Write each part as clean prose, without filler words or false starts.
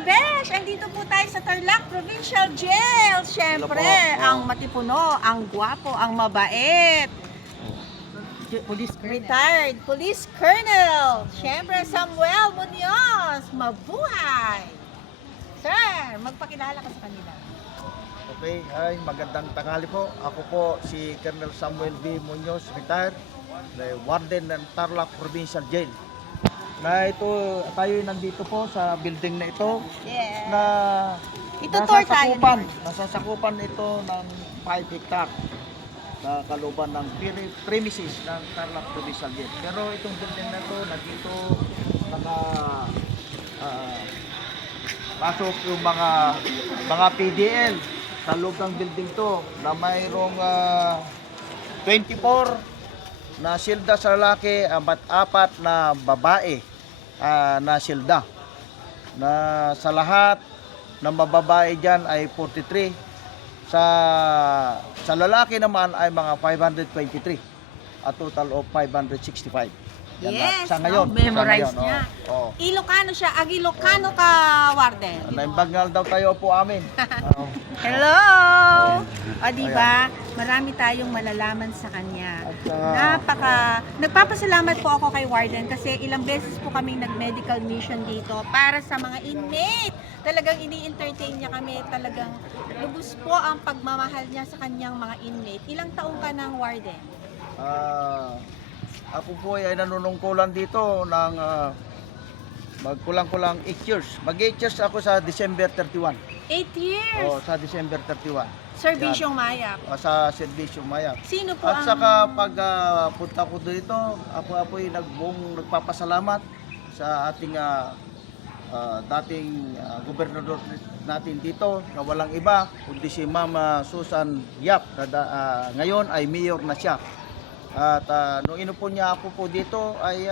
kabesh, andito po tayo sa Tarlac Provincial Jail. Siyempre, ang matipuno, ang gwapo, ang mabait. Retired Police Colonel. Siyempre, Samuel Munoz. Mabuhay! Sir, magpakilala ka sa kanila. Okay, ay magandang tanghali po. Ako po si Colonel Samuel B. Munoz, retired, Warden ng Tarlac Provincial Jail. Na ito, tayo nandito po sa building na ito. Yes. Na Itutur tayo. nasasakupan ito ng 5 hectare na kaluban ng premises ng Tarlac Provincial Jail. Pero itong building na ito, nandito pasok yung mga PDL sa loob ng building to na mayroong 24 na silda sa lalaki at 4 na babae na silda. Na sa lahat ng babae dyan ay 43. Sa lalaki naman ay mga 523. A total of 565. Yan Yes, sa ngayon. memorize sa ngayon, niya. oh. Ilocano siya. Agilocano ka, Warden. Naimbagnal daw tayo po amin. Hello! O, diba? Marami tayong malalaman sa kanya. Nagpapasalamat po ako kay Warden kasi ilang beses po kaming nag-medical mission dito para sa mga inmate. Talagang ini-entertain niya kami. Talagang lubos po ang pagmamahal niya sa kanyang mga inmate. Ilang taong ka ng Warden? Ako po ay nanunungkulan dito ng magkulang-kulang 8 years. Mag-8 years ako sa December 31. 8 years? O, sa December 31. Serbisyong Mayap. Sa Serbisyong Mayap. Sino po At ang... saka pag punta ko dito, ako ay nagpapasalamat sa ating dating gobernador natin dito na walang iba kundi si Mama Susan Yap. Ngayon ay mayor na siya. At nung inupo niya ako po dito ay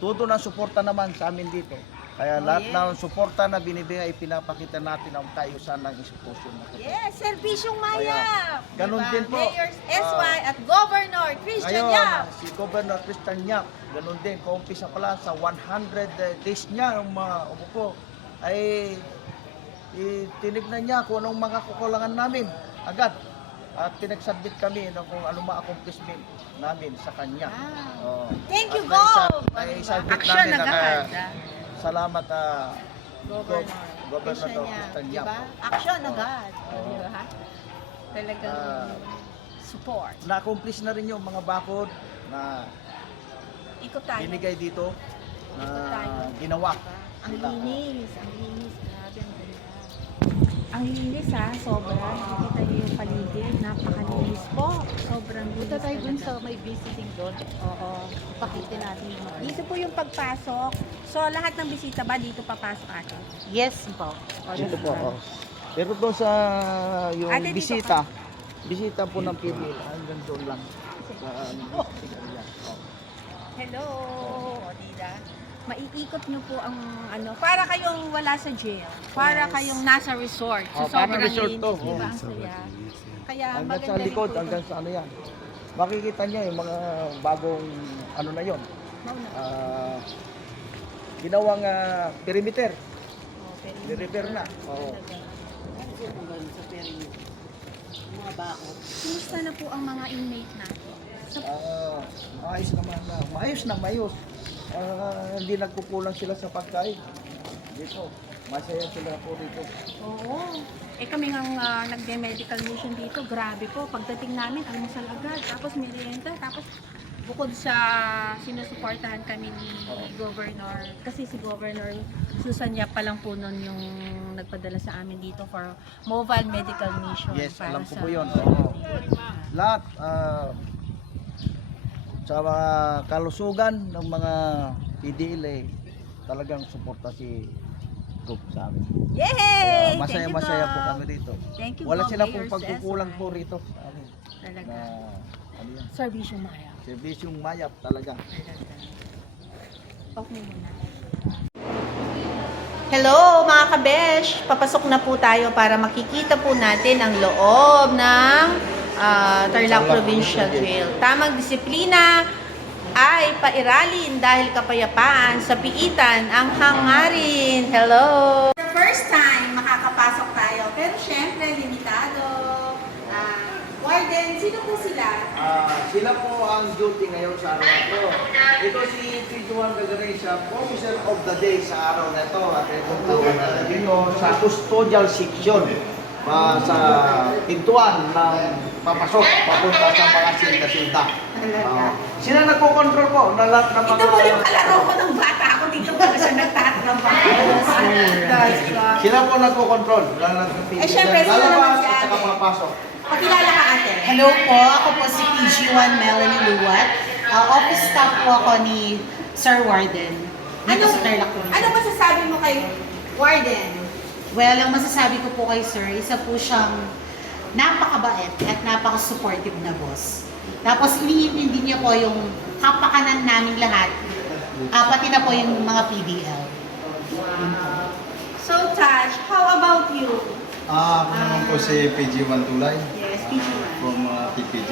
todo ng suporta naman sa amin dito. Kaya lahat ng suporta na binibigay, pinapakita natin ang kaayusan ng institusyon na ito. Yes, Serbisyong Mayap. Ganun din po. Mayor SY at Governor Christian Yap. Si Governor Christian Yap, ganun din. Kaumpisa pala sa 100 days niya, yung mga umupo, ay tinignan niya kung anong mga kukulangan namin agad. At pinagsabit kami ng kung anong ma-accomplishment namin sa kanya. Thank you, At Gov! naisabit Action namin agad. salamat Governor Christian Christian Yap. Yap. Action agad. Diba? Talagang support. Na-accomplish na rin yung mga bakod na Ikot tayo. binigay dito na Ikot tayo. ginawa. Ang linis. Ang linis. Grabe, ang ganda. Ang linis sobra. Nakikita niyo yung paligid. Napakalinis po. Sobrang linis. Punta tayo dun talaga. sa may visiting doon. Oo. Ipakita natin yung mga... Dito po yung pagpasok. So, lahat ng bisita ba dito papasok ate? Yes po. Dito po. Pero doon sa yung Ate, dito bisita po ng PBL, hanggang doon lang. Hello! O, Dida. Maiikot nyo po ang para kayong wala sa jail. Para kayong nasa resort. So, parang sobrang resort to. linis, diba? Ang saya. Kaya Hanggang maganda sa rin likod, po ito. hanggang sa ano yan. Makikita niya yung mga bagong ano na yon. Mauna. Ginawang perimeter. Oh, Ni-repair na. Oo. Mga bako. Kumusta na po ang mga inmate natin? Maayos naman na. Maayos. Hindi nagkukulang sila sa pagkain. Dito. Masaya sila po dito. Oo. Kami nga nagde-medical mission dito. Grabe po. Pagdating namin, almusal agad. Tapos merienda. Tapos bukod sa sinusuportahan kami ni Governor. Kasi si Governor Susan Yap pa lang po nun yung nagpadala sa amin dito for mobile medical mission. Yes, para alam ko sa po yun. Oo. Lahat sa mga kalusugan ng mga PDL talagang suporta si Gov sa amin. Yay! Kaya masaya po kami dito. Thank you, Wala Gov. sila Mayor pong pagkukulang SY. po rito sa amin. Talaga. Na, ano yan? Serbisyong Maya. Serbisyong mayap talaga. Okay muna. Hello mga kabesh! Papasok na po tayo para makikita po natin ang loob ng Tarlac Provincial Jail. Tamang disiplina, ay pairalin dahil kapayapaan sa piitan ang hangarin. Hello! The first time makakapasok tayo, pero syempre limitado. Warden, sino po sila? Sila po ang duty ngayon sa araw na ito. Ito si Pijuan Gaganesha, Officer of the Day sa araw na ito. At itong tawag na dito sa custodial section sa pintuan ng papasok papunta sa mga silda-silda. Sila nagko-control po na lahat ng mga... Ito po yung kalaro ko ng bata ako. Dito po siya nagtatrabaho. Sila po nagko-control. Eh, syempre, sila naman si Lalabas at saka ate. pumapasok. Pakilala ka ate. Hello po, ako po si PG1 Melanie Luwat. Office staff po ako ni Sir Warden. Dito sa Tarlac po. Ano masasabi mo kay Warden? Well, ang masasabi ko po kay Sir, isa po siyang napakabait at napaka-supportive na boss. Tapos iniintindi niya po yung kapakanan namin lahat, pati na po yung mga PDL. So, Taj, how about you? Ako naman po si PG1 Tulay Yes, PG1. from TPJ.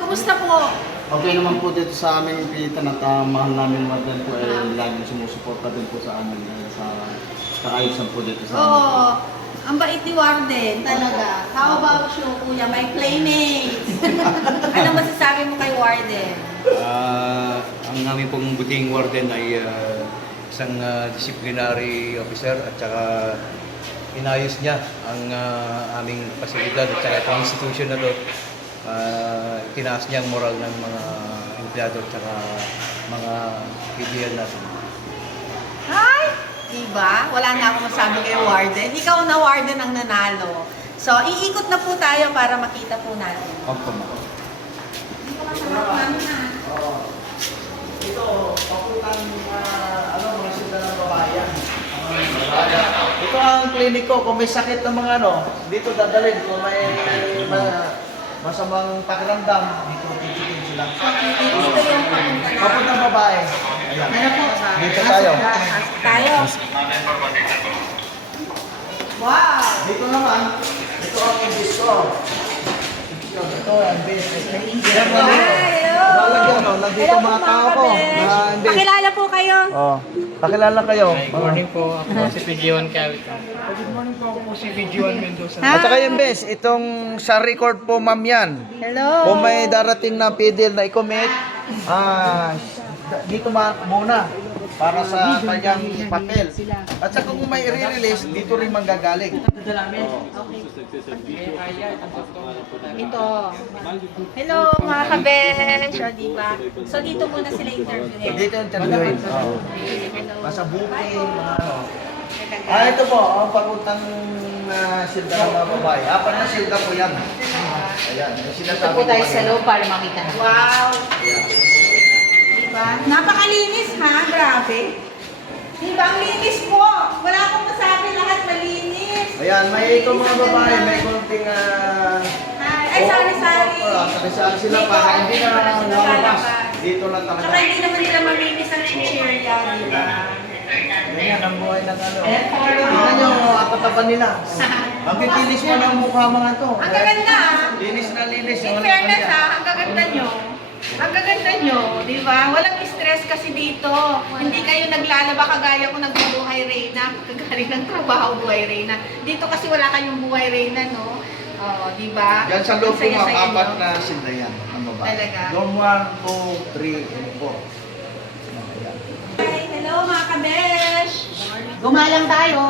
Kumusta po? Okay naman po dito sa aming pitan at mahal namin din po ay laging sumusuporta din po sa amin sa kaayusan po dito sa amin. Oo. Ang bait ni Warden, talaga. How about you, kuya? My playmates. Ano masasabi mo kay Warden? Ang namin pong buting warden ay isang disciplinary officer at saka inayos niya ang aming pasilidad at saka itong institution na to. Tinaas niya ang moral ng mga empleyado at saka mga PDL natin. Hi! Diba? Wala na akong masabi kay Warden. Ikaw na Warden ang nanalo. So, iikot na po tayo para makita po natin. Opo, ma'am. Dito ka sa namin na. Ito, papuntang mga silda ng babayan. Ito ang clinic ko. Kung may sakit ng mga dito dadalhin. Kung may masamang pakiramdam, dito titikin sila. Dito yung papunta na. Papuntang babae. Ayan. Ano po? Dito tayo. Pasok tayo. Wow! Dito naman, ito ang imbis ko. Ito ang imbis. Lalagyan, nandito mga tao ko. Pakilala po kayo. Oh, pakilala kayo. Good morning po. Ako po si PG1 Cavite. Good morning po. Ako po si PG1 Mendoza. At saka yung bes, itong sa record po ma'am yan. Hello. Kung may darating na PDL na i-commit, dito muna para sa kanyang papel. At saka kung may i-release, dito rin manggagaling. Ito. Hello mga kabesh. O, diba? So dito muna sila interviewin. Dito yung interviewin. Hello. Nasa booking, mga ito po, ang papuntang silda ng mga babae. Apat na silda po yan. Ayan, yung Dito sinasabi po tayo ko sa kanina. loob para makita natin. Wow. Diba? Napakalinis ha. Grabe. Diba? Ang linis po. Wala akong masabi, lahat malinis. Ayan, may ito mga babae, may konting Ay, sorry. sari-sari sila para hindi na lalabas. Dito lang Saka talaga. hindi naman nila mamimis ang chichirya, diba? Ganyan ang buhay ng Tingnan nyo, apatapan nila. Ang titilis pa ng mukha mga to. Ang gaganda ah. Linis na linis. In fairness ha, ang gaganda nyo. Ang gaganda nyo, di ba? Walang stress kasi dito. Hindi kayo naglalaba kagaya ko nagbubuhay Reyna. Kagaling ng trabaho buhay Reyna. Dito kasi wala kayong buhay Reyna, no? Oh, di ba? Yan sa loob Ang ko mga saya-saya apat nyo. na silda yan. Ang babae. Talaga? Dorm 1, 2, 3, and 4. Hi, hello mga kabesh! Gumalang tayo!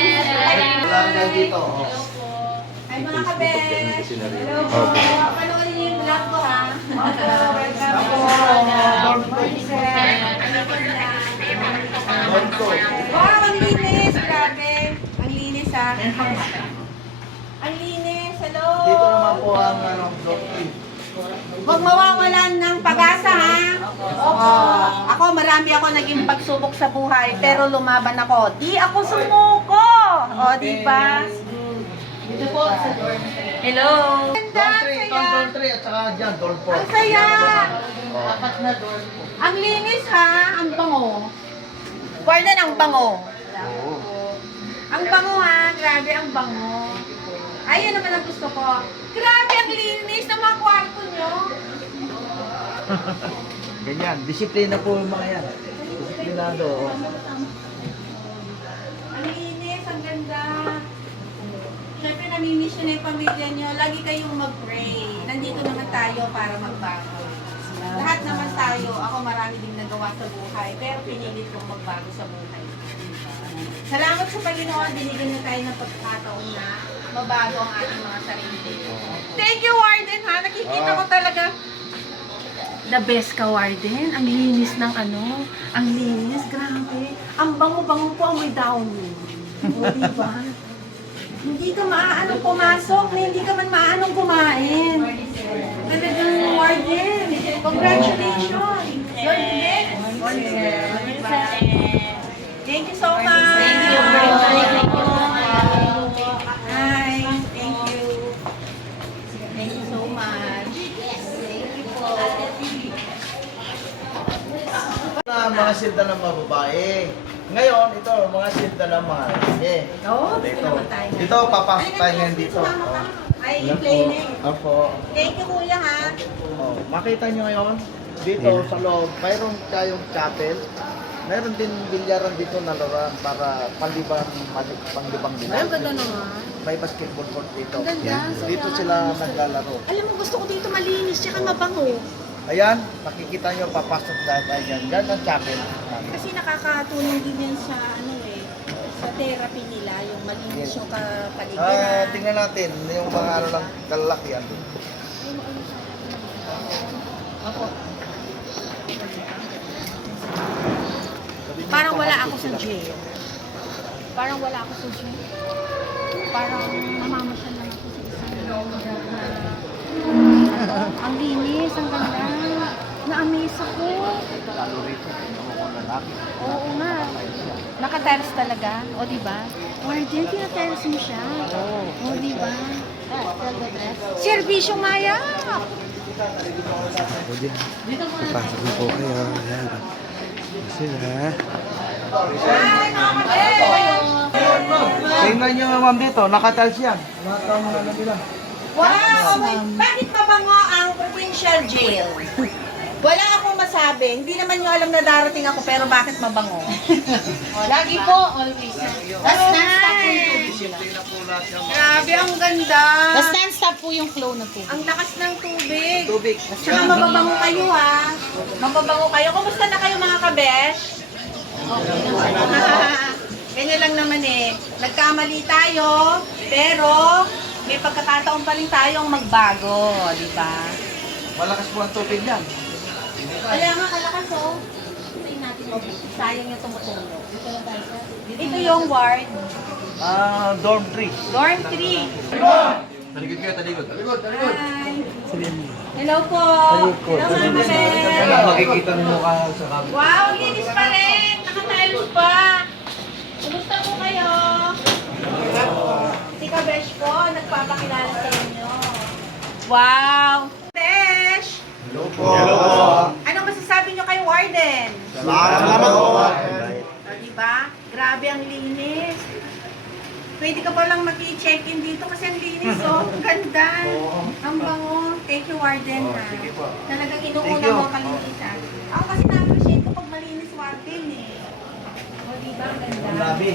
Lang dito. oh. Hi mga kabesh! Hello po! Panoorin niyo yung vlog ko ha! Welcome po! Dorm 2. Dorm 2. Wow, ang linis! Grabe! Ang linis ha! Ang linis! Hello! Dito naman po ang dorm 3. Huwag mawawalan ng pag-asa ha. Ako marami ako naging pagsubok sa buhay pero lumaban ako. Di ako sumuko. O di ba? Dito po sa door. Hello. Dorm 3, dorm 3 at saka dyan, dorm 4. Ang saya. Apat na door po. Ang linis ha. Ang bango. Warden ang bango. Ang bango ha. Grabe ang bango. Ayan naman ang gusto ko. Grabe ang linis ng mga kwarto nyo. Ganyan, disiplina po yung mga yan. Disiplinado. Oh. Ang linis, ang ganda. Siyempre, namimiss nyo na yung pamilya nyo. Lagi kayong mag-pray. Nandito naman tayo para magbago. Lahat naman tayo, ako marami ding nagawa sa buhay, pero pinilit kong magbago sa buhay. Salamat sa Panginoon, binigyan niyo tayo ng pagkakataon na mabago ang ating mga sarili. Thank you, Warden, ha? Nakikita ko talaga. The best ka, Warden. Ang linis ng ano. Ang linis, grabe. Ang bango-bango po, amoy downy. O, diba? Hindi ka maaanong pumasok, na hindi ka man maaanong kumain. Talagang Warden. Congratulations. You're the best. Thank you so much. Thank you. Hi. Thank you. Thank you so much. Thank you po. Mga silda ng mga babae. Ngayon, ito, mga silda ng mga lalaki. Oo, Dito. naman tayo. Dito, papasok tayo ngayon dito. Ay, cleaning. Opo. Thank you, kuya, ha? Oh, makita nyo ngayon, dito sa loob, mayroon tayong chapel. Mayroon din bilyaran dito na laruan para panglibang nila. Ay, ang ganda naman. May basketball court dito. Ang ganda. Dito sila naglalaro. Alam mo, gusto ko dito malinis, tsaka mabango. Ayan, makikita nyo, papasok tayo dyan. Yan ang chapel. Kasi nakakatulong din yan sa, ano eh, sa therapy nila, yung malinis yung kapaligiran. Tingnan natin yung mga ano ng kalalakihan. Opo. Parang wala ako sa jail. Parang wala ako sa jail. Parang namamasyal lang ako sa isang lugar na ang linis, ang ganda. Na-amaze ako. Lalo rito, ako kung lalaki. Oo nga. Naka-terrace talaga. O, diba? Warden, tina-terrace mo siya. O, diba? Servisyo Maya! Pasok na po kayo. Ayan. Sila. Hi, mga kapatid! Tingnan nyo ma'am dito, nakatiles yan. Lahat ang mga ano nila. Wow! Bakit mabango ang provincial jail? Wala akong masabi. Hindi naman nyo alam na darating ako, pero bakit mabango? Lagi po, always. Tapos non-stop po yung tubig nila. Grabe, ang ganda! Tapos non-stop po yung flow ng tubig. Ang lakas ng tubig. Tubig. Tsaka mababango kayo, ha? Mababango kayo. Kumusta na kayo, mga kabesh? Ganyan lang naman eh. Nagkamali tayo, pero may pagkakataon pa rin tayong magbago, di ba? Malakas po ang tubig yan. Kaya nga, kalakas oh. Ito natin mabuti. Sayang yung tumutulog. Ito yung ward. Dorm 3. Dorm 3. Taligod kayo, taligod. Hi. Hello po. Hello mga Alam, kapatid. makikita mo mukha sa camera. Wow, linis pa rin. Nakatiles pa. Kumusta po kayo? Si Kabesh po, nagpapakilala sa inyo. Wow! Besh! Hello po. Anong masasabi nyo kay Warden? Salamat po. O, diba? Grabe ang linis. Pwede ka palang mag-check-in dito kasi ang linis, oh. Ang ganda. Ang bango. Thank you, Warden, ha. Sige po. Talagang inuuna Thank you. mo kalinisan. Ako kasi na-appreciate ko pag malinis, Warden, eh. O, diba? Ang ganda. Labi,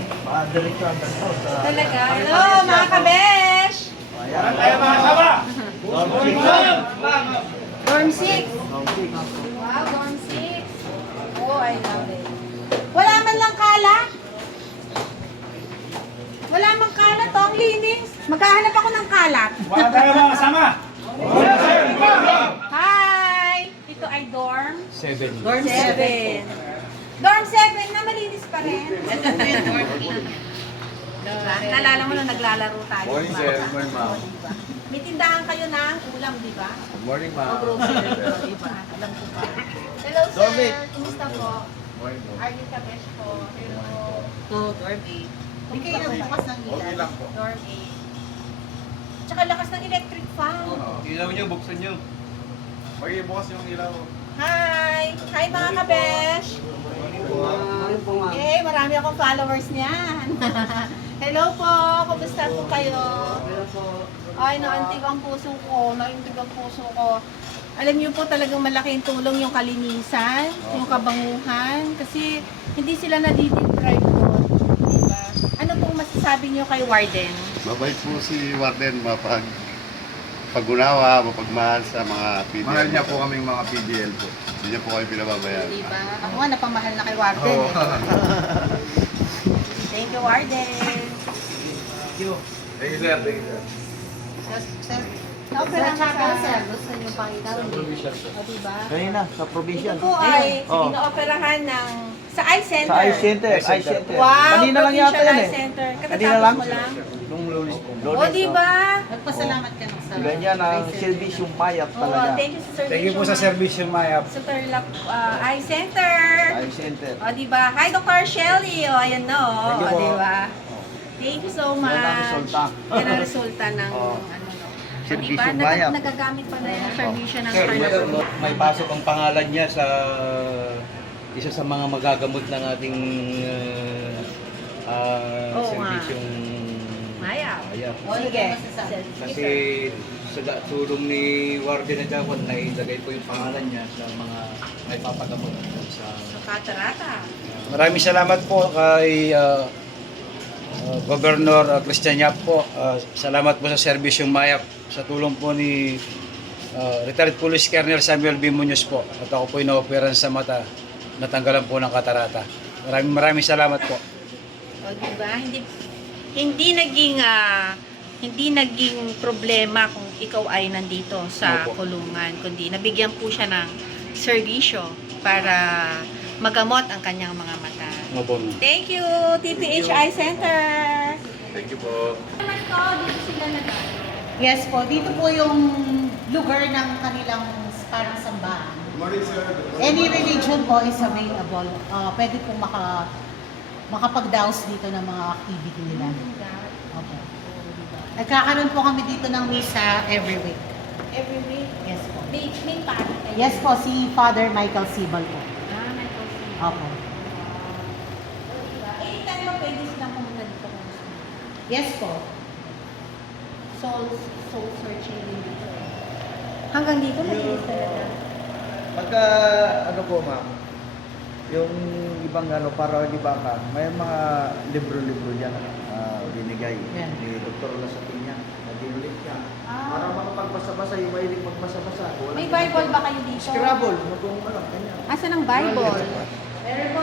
diretso ang ganito. Talaga. Hello, mga kabesh! Dorm 6. Wow, dorm 6. Oh, I love it. Wala man lang kalat. Wala mang kalat, oh. Ang linis. Maghahanap ako ng kalat. Wala tayo mga kasama. Hi! Ito ay dorm 7. Dorm 7. Dorm 7 na malinis pa rin. Ito po yung dorm 8. Diba? Naalala mo na naglalaro tayo. Morning, diba? sir. Morning, ma'am. May tindahan kayo ng ulam, di ba? Good morning, O ma'am. grocery, di ba? Alam ko pa. Hello, Dorm sir. eight. Kumusta po? Morning, ma'am. Arnie Kabesh po. Hello. Dorm 8. Hindi kayo nagbukas ng ilaw. Dorm 8. Tsaka lakas ng electric fan. Ilaw niyo, buksan niyo. Bukas yung ilaw. Hi! Hi mga kabesh! Yay! Marami akong followers niyan. Hello po, kumusta po kayo? Ay, naantig ang puso ko, naintig ang puso ko. Alam niyo po talagang malaking tulong yung kalinisan, yung kabanguhan, kasi hindi sila nadideprive doon, di ba? Ano pong masasabi niyo kay Warden? Mabait po si Warden, pag-unawa, mapagmahal sa mga PDL. Mahal niya po kaming mga PDL po. Hindi niya po kayo pinababayaan. Di ba? Ako nga, napamahal na kay Warden. Oo. Thank you, Warden. Thank you, sir. Thank you, sir. Opera Sa ka, sir, gusto niyo pang itawin. o diba? Kanina, sa provincial. Ito po ay Oh. inooperahan ng sa Eye Center. Sa Eye Center. Eye Center. Wow, Kanina lang yata Provincial yan Eye eh. Center. Kanina Katatapos lang? mo lang. Nung lunes po. O, diba? Nagpasalamat ka nung sa... Ganyan ang servisyong mayap Oo, talaga. thank you sa service. Thank you po sa service yung Mayap. Sa Turlock Eye Center. Eye Center. O, diba? Hi, Dr. Shelly. O, ayan na, o. Thank you O, po. diba? Thank you so much. Yan ang resulta. Yan ang resulta ng, Oo. ano, no. O, diba? Servisyong bayad. Nagagamit pa na yung servisyo ng Sir, Turlock. may pasok ang pangalan niya sa isa sa mga magagamot ng ating Oo nga. servisyong Maya. Mayap. O, Sige. Kasi sa tulong ni Warden at Jawan, nailagay po yung pangalan niya sa mga may papagamot sa Sa katarata. Maraming salamat po kay Governor Christian Yap po. Salamat po sa service yung Mayap sa tulong po ni retired Police Colonel Samuel B. Muñoz po. At ako po inoperan sa mata, natanggalan po ng katarata. Maraming salamat po. O, diba? Hindi naging problema kung ikaw ay nandito sa Opo. kulungan, kundi nabigyan po siya ng serbisyo para magamot ang kanyang mga mata. Opo. Thank you, TPH Eye Center. Thank you po. Naman ko, dito sila Yes po, dito po yung lugar ng kanilang parang sambahan. Any religion po is available. Pwede po makapag-douse dito ng mga activity nila. Okay. Nagkakaroon po kami dito ng misa every week. Every week, Yes po. may party kayo. Yes po, si Father Michael Sibal po. May coffee. Opo. Anytime mo pwede silang pumunta dito kung gusto mo. Yes po. Soul searching din dito. Hanggang dito, malinis talaga. Pagka, ano po ma'am, yung ibang ano, para di ba ka, may mga libro-libro dyan binigay Yan. ni Dr. Lasapinya na dinulit niya. Ah. Para makapagbasa-basa, yung mahilig magbasa-basa. Walang May Bible ba kayo dito? Scrabble, kung ano, ganyan. Asa ng Bible? Meron po,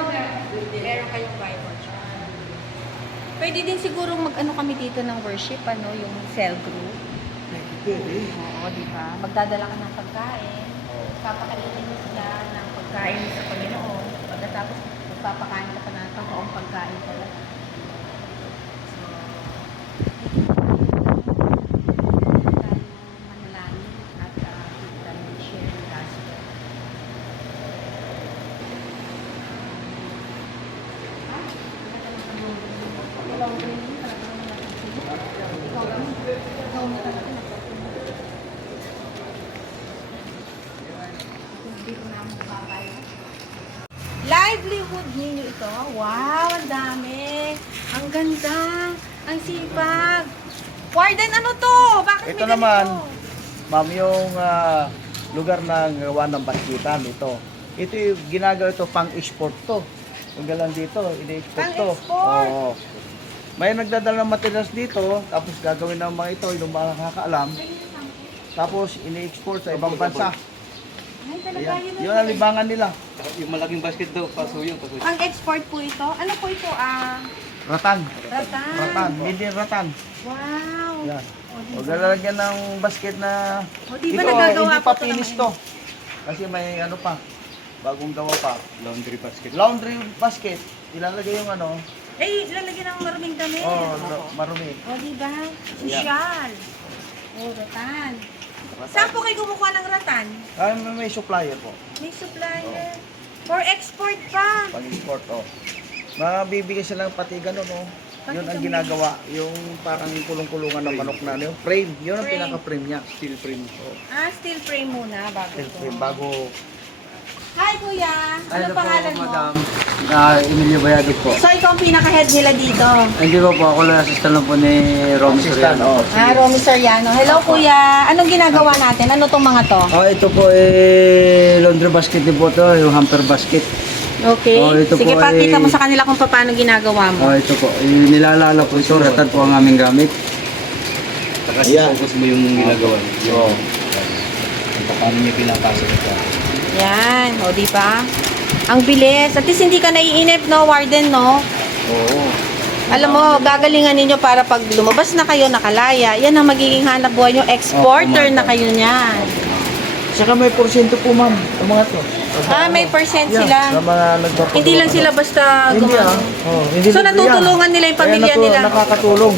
meron kayong Bible. Pwede din siguro mag-ano kami dito ng worship, yung cell group. Pwede. Oo, di ba? Magdadala ka ng pagkain. Papakainin mo sila ng pagkain sa Panginoon. Pagkatapos, magpapakain ka pa ng totoong pagkain pala. Manalangin at share the gospel. Livelihood ninyo ito. Wow, ang dami. Ang ganda. Ang sipag. Warden, ano to? Bakit Ito may naman, ganito? ma'am, yung lugar ng gawa ng baskitan, ito. Ito yung ginagawa ito pang-export to. Yung galang dito, ini-export to. Pang-export? Oo. May nagdadala ng materials dito, tapos gagawin ng mga ito, yung mga nakakaalam. Tapos ini-export sa ibang bansa. Ay, talaga Ayan. yun. Yun ang libangan nila. Yung malaking basket daw, pasuyo. Ang export po ito. Ano po ito? Ratan. Ratan. Ratan. Made in ratan. Wow. Yan. O, O diba? lalagyan ng basket na O, diba ito, nagagawa hindi po pa ito ng finish to. Kasi may ano pa, bagong gawa pa. Laundry basket. Laundry basket. Ilalagay yung ano, Eh, lalagyan ng maruming damit. marumi. O, diba? Social. O, ratan. Saan po kayo kumukuha ng ratan? Ay, may supplier po. May supplier. For export pa. Pang-export, oh. Mabibigay sila ng pati ganun, oh. Yun ang ginagawa. Yung parang kulong-kulungan ng manok na ano, yung frame. Yun ang Frame. pinaka-frame niya. Steel frame. Oh, Steel frame muna bago steel ito. frame. Bago. Hi, kuya. Ano Ay, pangalan mo? madam. Emilio Bayado po. So, ikaw ang pinaka-head nila dito. Hindi po ako lang assistant lang po ni Romy Assistant, Soriano. Romy Soriano. Hello, kuya. Anong ginagawa natin? Ano tong mga to? Ito po laundry basket din po to, yung hamper basket. Okay. Ito Sige, po pakita mo sa kanila kung paano ginagawa mo. Ito po, nilalala po ito, ratad po ang aming gamit. Kasi Yeah. focus mo yung ginagawa. Oo. Paano niya pinapasok ito? Yan. O, di ba? Ang bilis. At least hindi ka naiinip, no, Warden, no? Oo. Alam mo, gagalingan ninyo para pag lumabas na kayo nakalaya, yan ang magiging hanap buhay nyo. Exporter na kayo niyan. Saka may porsyento po, ma'am, sa mga to. May percent Sa sila. mga nagpapagawa. Hindi lang sila basta Hindi gumano. hindi So, libre natutulungan yan. nila yung Kaya pamilya nila. Nakakatulong.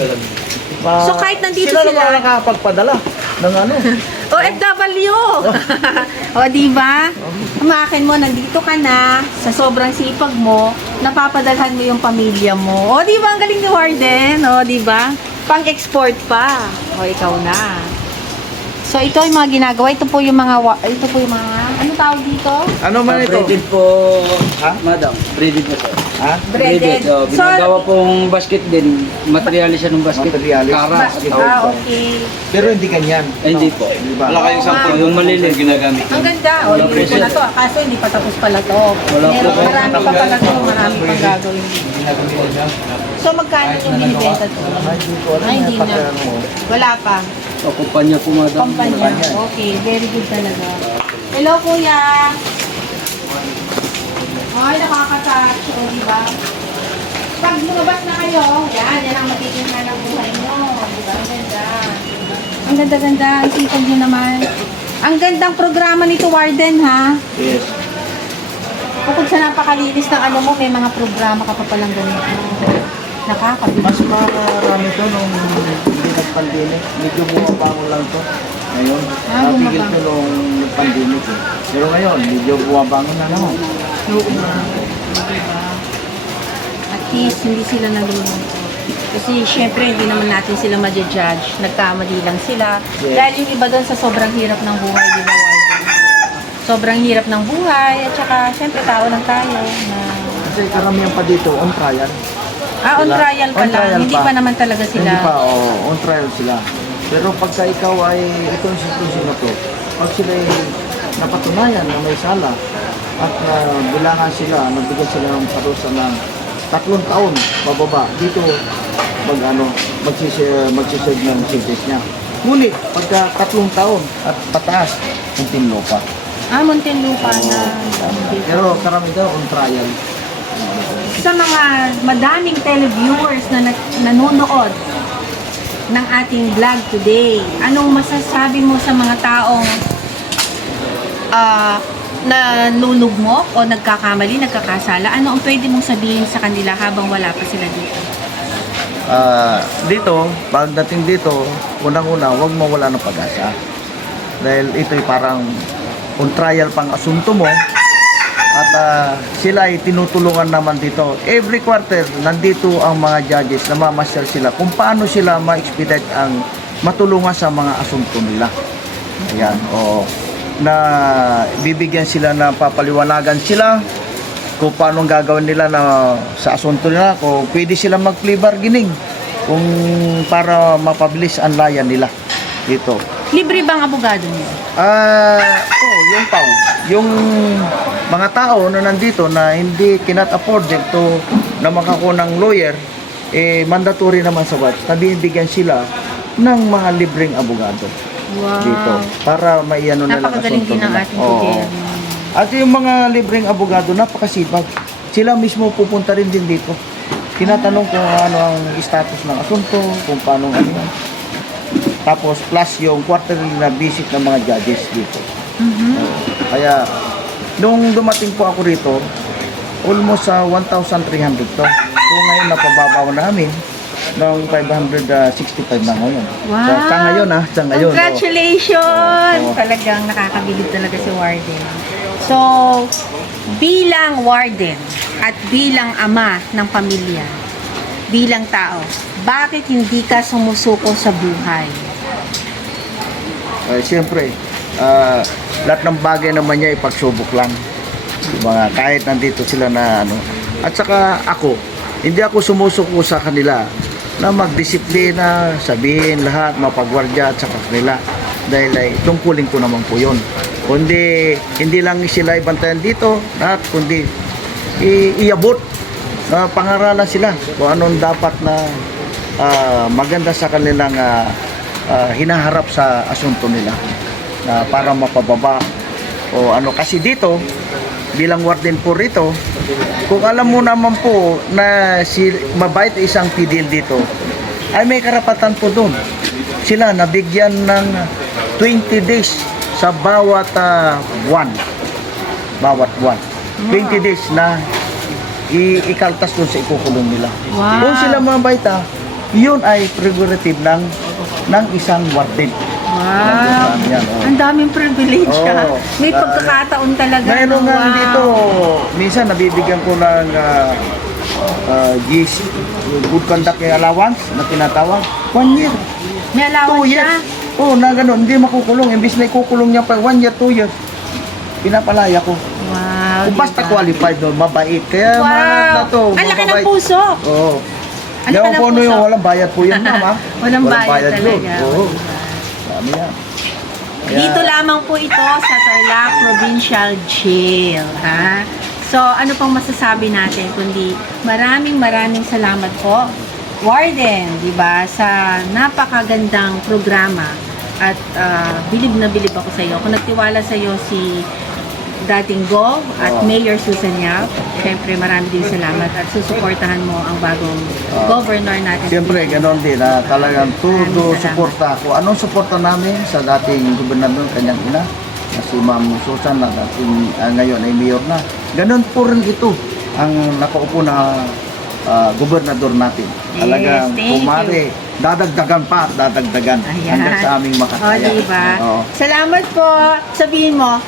So, kahit nandito sila sila- naman nakakapagpadala ng ano. OFW! O, di ba? Umakin mo, nandito ka na, sa sobrang sipag mo, napapadalhan mo yung pamilya mo. O, di ba? Ang galing ni Warden. O, di ba? Pang-export pa. O, ikaw na. So, ito yung mga ginagawa. Ito po yung mga, ano tawag dito? Ano man ito? Breaded po, madam. Breaded po sir. Ha? Breaded. So, ginagawa pong basket din. Materialis siya ng basket. Materialis. Kara. Okay. Pero hindi ganyan. Hindi po. Di ba? Wala kayong sample Yung malilit. ginagamit. Ang ganda. O, Wala hindi ko presyo. na to. Kaso, hindi pa tapos pala to. Wala po. Marami pa pala to. Marami pang gagawin dito. So, magkano yung binibenta to? Hindi ko alam. Ay, hindi Pati na. ano. Wala pa. O, kumpanya po madam. Kumpanya. Okay, very good talaga. Hello, kuya. Ay, nakaka-touch. O, diba? Pag lumabas na kayo, yan ang magiging hanap buhay nyo. Diba? Ang ganda. Ang ganda-ganda. Ang sipag nyo naman. Ang gandang programa nito, Warden, ha? Yes. Bukod sa napakalinis ng ano mo, may mga programa ka pa palang ganito. Nakakabilis. Mas marami to nung hindi nag-pandemic. Medyo bumabango lang to. Ngayon, napigil to nung nag-pandemic eh. Pero ngayon, medyo bumabango na naman. Oo nga. Diba? At least, hindi sila nalulungkot. Kasi, syempre, hindi naman natin sila ma-judge. Nagkamali lang sila. Yes. Dahil yung iba doon sa sobrang hirap ng buhay, di ba, Warden? Sobrang hirap ng buhay. At saka, syempre, tao lang tayo. Na... Kasi karamihan pa dito, on trial. on Sila. trial pa On lang. trial Hindi pa. pa naman talaga sila. Hindi pa, on trial sila. Pero pagka ikaw ay itong institution na to, pag sila ay napatunayan na may sala at bilangan sila, nabigyan sila ng parusa ng 3 taon pababa, dito magsisave ng sentence niya. Ngunit pagka 3 taon at pataas, Muntinlupa. Muntinlupa na. Pero karamihan on trial. Sa mga madaming televiewers na nanonood ng ating vlog today, anong masasabi mo sa mga taong nanunugmok o nagkakamali, nagkakasala? Ano ang pwede mong sabihin sa kanila habang wala pa sila dito? Dito, pagdating dito, unang-una, huwag mawala ng pag-asa. Dahil ito'y parang on trial pang asunto mo at sila ay tinutulungan naman dito. Every quarter, nandito ang mga judges na mamasyal sila kung paano sila ma-expedite ang matulungan sa mga asunto nila. Ayan, na bibigyan sila na papaliwanagan sila kung paano gagawin nila na sa asunto nila, kung pwede sila mag-plea bargaining kung para mapabilis ang layan nila dito. Libre bang abogado niyo? Yung tao, yung mga tao na nandito na hindi cannot afford to na makakuha ng lawyer, mandatory naman sa watch na bibigyan sila ng mga libreng abogado dito para maiano na lang Napakagaling din ng ating gobyerno. At yung mga libreng abogado, napakasipag. Sila mismo pupunta rin din dito. Tinatanong kung ano ang status ng asunto, kung paano ano yan. Tapos plus yung quarterly na visit ng mga judges dito. Kaya nung dumating po ako rito, almost sa 1,300 to. So ngayon napababaw namin ng 565 na ngayon. Wow! Sa ngayon sa ngayon. Congratulations! Oo. Talagang nakakabilib talaga si Warden. So, bilang Warden at bilang ama ng pamilya, bilang tao, bakit hindi ka sumusuko sa buhay? Siyempre, lahat ng bagay naman niya ipagsubok lang. Kahit nandito sila na At saka ako, hindi ako sumusuko sa kanila na magdisiplina, sabihin lahat, mapagwardya at saka kanila. Dahil ay tungkulin ko naman po yun. Kundi hindi lang sila ibantayan dito, lahat, kundi iabot, pangaralan sila kung anong dapat na maganda sa kanilang hinaharap sa asunto nila na para mapababa o ano. Kasi dito, bilang warden po rito, kung alam mo naman po na si mabait isang PDL dito, ay may karapatan po doon. Sila nabigyan ng 20 days sa bawat buwan. Bawat buwan. 20 days na ikaltas doon sa ikukulong nila. Wow. Kung sila mabait, yun ay prerogative ng isang warden. Wow. Yan, oh. Ang daming privilege Oo. May pagkakataon talaga. Mayroon nga Wow. dito, minsan nabibigyan ko ng GC, good conduct allowance na tinatawag. 1 year, May 2 allowance siya. years. Oo, na gano'n, hindi makukulong. Imbis na ikukulong niya pa 1 year, 2 years, pinapalaya ko. Wow. Kung basta diba? qualified doon, mabait. Kaya Wow. mga na to, Ang laki ng mababait. puso. Oo. Ang laki Ewan ng ko ano puso. yung walang bayad po yan, ma'am, ha? Walang bayad yun. talaga. Oo. Diba? Dami yan. Kaya- Dito lamang po ito sa Tarlac Provincial Jail, ha? So, ano pang masasabi natin kundi maraming salamat po, Warden, di ba, sa napakagandang programa at bilib na bilib ako sa iyo. Kung nagtiwala sa iyo si dating Gov at Oo. Mayor Susan Yap, syempre marami din salamat at susuportahan mo ang bagong governor natin. Siyempre, ganoon din na talagang todo Maraming salamat. suporta ko. Anong suporta namin sa dating gobernador, kanyang ina, na si Ma'am Susan, na dating ngayon ay mayor na. Ganon po rin ito ang nakaupo na gobernador natin. Yes, Talagang thank you. kumare, dadagdagan pa at dadagdagan hanggang sa aming O, makakaya. diba? Oo. Salamat po. Sabihin mo,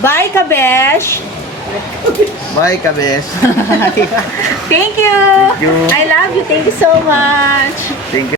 bye, Kabesh! Bye, Kabes. Diba? Thank you! you. I love you. Thank you so much! Thank you.